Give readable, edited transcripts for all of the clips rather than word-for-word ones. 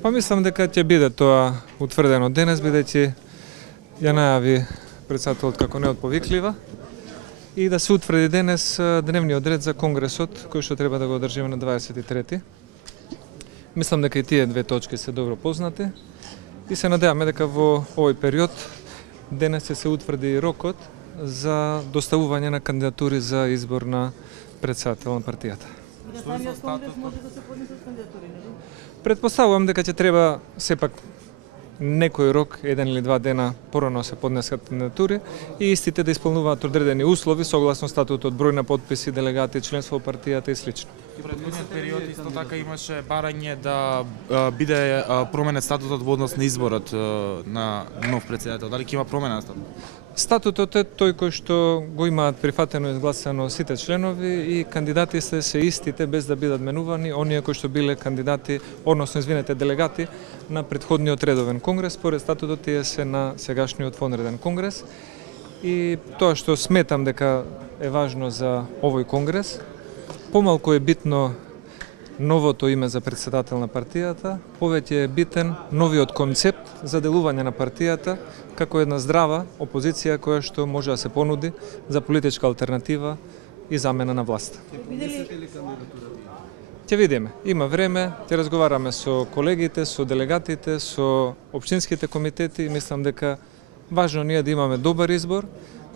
Па мислам дека ќе биде тоа утврдено денес, бидејќи ја најави председателот како неотповиклива и да се утврди денес дневниот ред за конгресот кој што треба да го одржиме на 23. Мислам дека и тие две точки се добро познати и се надеваме дека во овој период денес ќе се утврди рокот за доставување на кандидатури за избор на председател на партијата. Самиот конгрес може да се поднесат кандидатури, нели? Предпоставувам дека ќе треба сепак некој рок, 1 или 2 дена порано се поднесат кандидатури и истите да исполнуваат одредени услови согласно статутот, број на подписи, делегати, членство во партијата и слично. И предходниот период исто така имаше барање да биде променет статутот во однос на изборот на нов председател. Дали ќе има промена на статутот? Статутот е тој кој што го имаат прифатено и изгласано сите членови и кандидатите се истите без да бидат менувани, оние кои што биле кандидати, односно извинете делегати на претходниот редовен конгрес, според статутот тие се на сегашниот вонреден конгрес. И тоа што сметам дека е важно за овој конгрес, помалку е битно новото име за председател на партијата, повеќе е битен новиот концепт за делување на партијата како една здрава опозиција која што може да се понуди за политичка алтернатива и замена на власт. Ќе видиме, има време, ќе разговараме со колегите, со делегатите, со општинските комитети и мислам дека важно ние да имаме добар избор,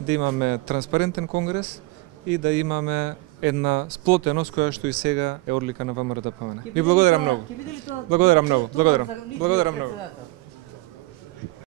да имаме транспарентен конгрес и да имаме една сплотеност која што и сега е одлика на ВМРО-ДПМН. Ви благодарам многу. Благодарам многу. Благодарам многу.